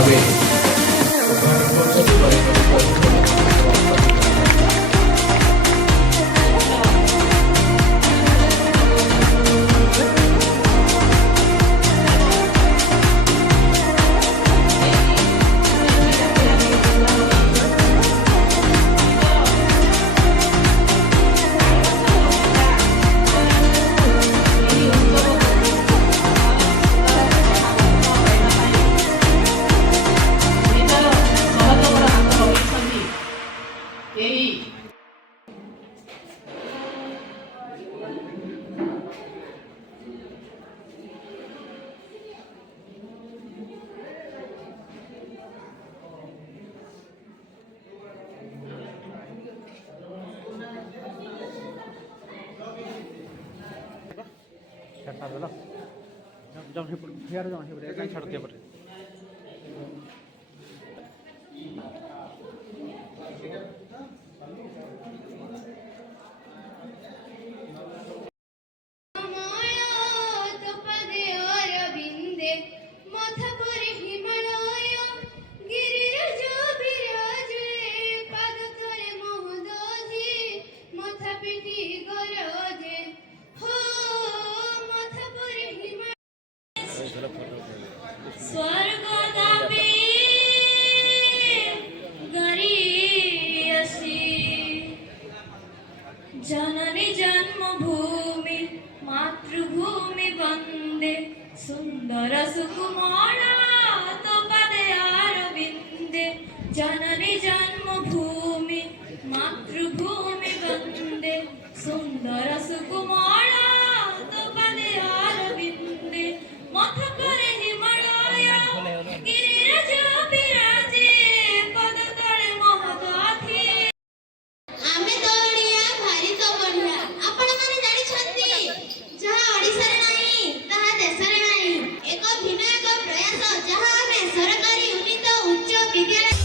ভাবে উদ্ঘাটন করছেন जमशेदपुर छाड़ दिया पड़े जननी जन्मभूमि मातृभूमि वंदे सुंदर सुकुमारा तो पदे अरविंदे जननी जन्मभूमि मातृभूमि वंदे सुंदर सुकुमारा तो पदे अरविंदे मथ करे हिमालय गिरिराज बिराजे पद तले महदाथी आमे तो ओडिया भारी तो बढ़िया आपण माने जानि छथि जहा ओडिसा रे नाही तहा देश रे नाही एक भिन्न एक प्रयास जहा आमे सरकारी उन्नत उच्च विद्यालय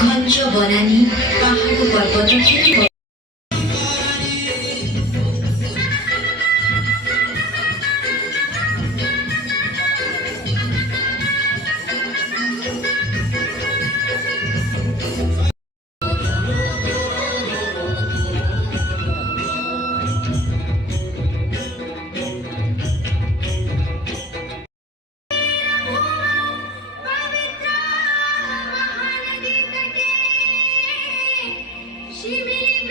घंच बनानी पहाड़ पर्वत शिबिर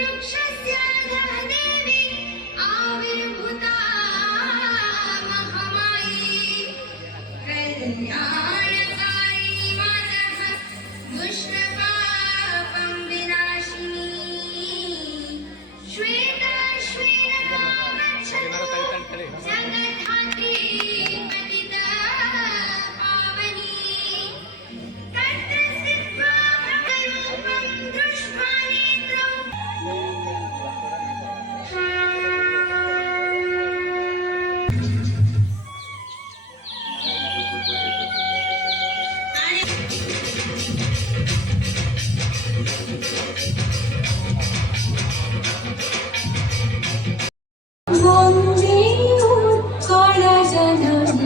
বন্দে উৎকল জননী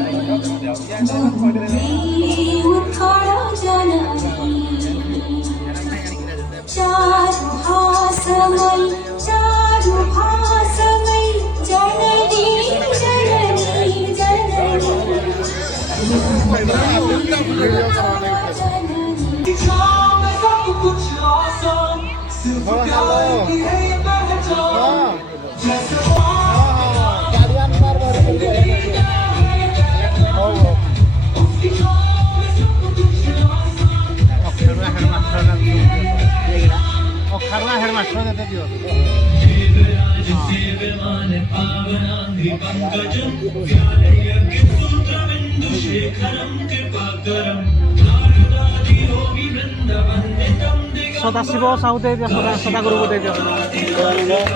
বন্দে উৎকল জননী চারুহাসময়ী চারুহাসময়ী জননী জননী अखरला हेडमास्टर देते दियो सदाशिव साहू दे दियो सदा गुरु को दे दियो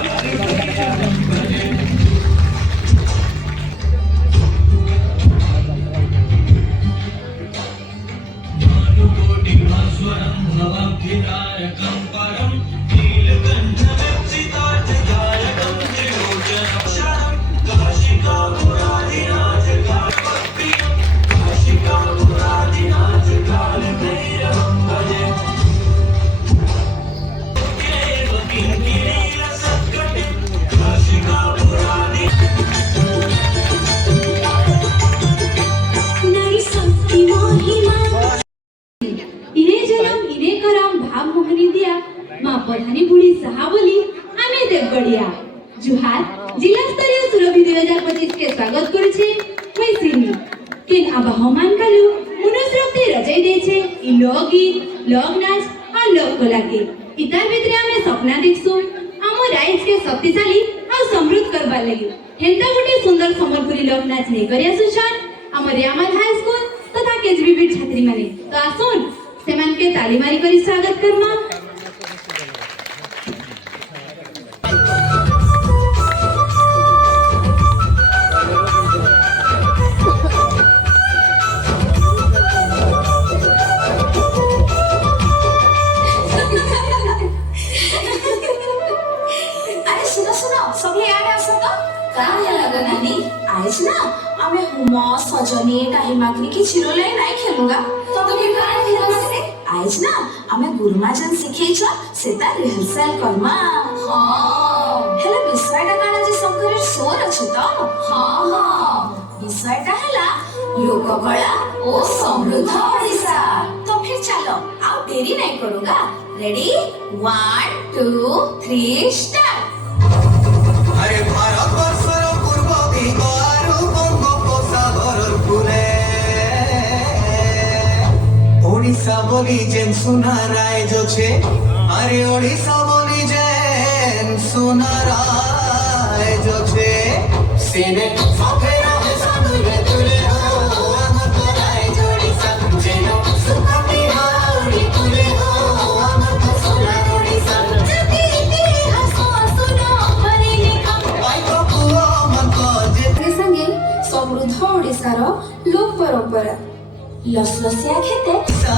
नारी शक्ति महिमा इने जन्म इने करम भाव मोहनी दिया माँ प्रधानी बुढ़ी साहा बोली आमे देवगढ़िया जुहार जिला स्तरीय सुरभि 2025 के स्वागत करुछे मैं सिनी केन आवाहमान कालु मनुष्यरक्ति रचाई देछे इ लोकगीत लोक नाच और लोक कला के इतार भितरे आमे सपना देखसु आम राइज के शक्तिशाली और समृद्ध करबा लागि हेंता गोटे सुंदर संबलपुरी लोक नाच नै करि आसुछन आम रियामल हाई स्कूल तथा केजीबी छात्री माने तो आसुन सेमान के ताली मारी करी स्वागत करमा अरे सुनो सुनो सभी आगे आसो तो कहाँ है लगा नानी आइस ना हमें हुमा सजनी काहे मागनी की चिरोले नहीं खेलूंगा तो भी कहाँ खेलूंगा से आइस ना हमें गुरुमा जन सिखे छो सेता रिहर्सल करमा हाँ हेलो विषयटा काना जे संकरेर स्वर अछि तो हाँ हाँ विषयटा हला लोककला ओ समृद्ध ओडिशा तो फिर चलो आओ देरी नहीं करूंगा रेडी 1 2 3 स्टार्ट আরে ভারতবর্ষের পূর্ব দিগ আর বঙ্গোপসাগরের কূলে ওড়িশা বলি যেন সোনা রাইজ আছে আরে ওড়িশা বলি যেন সোনা রাইজ আছে সিনে সফের হবে সাদুরে তুলে হো আমার তো রাইজ ওড়িশা যেন সুখতি হাওড়ি তুলে হো আমার তো সোনা ওড়িশা জাতি ইতিহাস শুনো পড়ি লেখা পাইতো কুয়া মনকো যে के संगे समृद्ध ओडिशार लोक परंपरा लसलसिया खेते सा